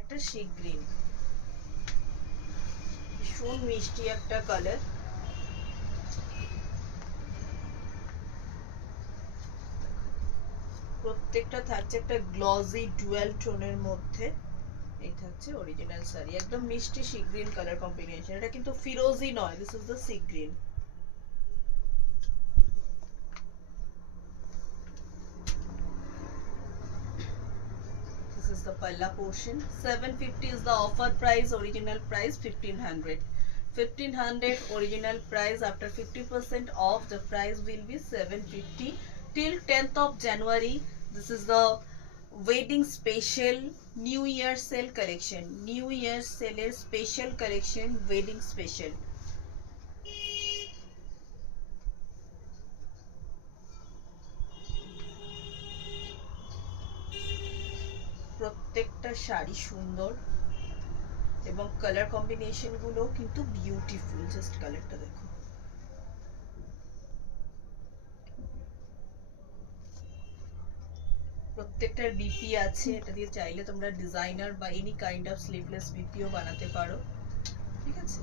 একটা sea green, ভীষণ মিষ্টি একটা কালার। প্রত্যেকটা থাকছে একটা গ্লসি ডুয়াল টোনের মধ্যে। এই থাকছে অরিজিনাল শাড়ি, একদম মিষ্টি সি গ্রিন কালার কম্বিনেশন। এটা কিন্তু ফিরোজি নয়, this is the sea green. This is the palla portion. 750 is the offer price, original price 1500. 1500 original price, after 50% off the price will be 750 till 10th of January. This is the wedding special new year sale collection, new year sale special collection, wedding special. প্রত্যেকটা শাড়ি সুন্দর এবং colour combination গুলো কিন্তু beautiful. Just কালারটা দেখো, প্রত্যেকটার বিপি আছে। এটা দিয়ে চাইলে তোমরা ডিজাইনার বা any kind of sleeveless BPO বানাতে পারো, ঠিক আছে।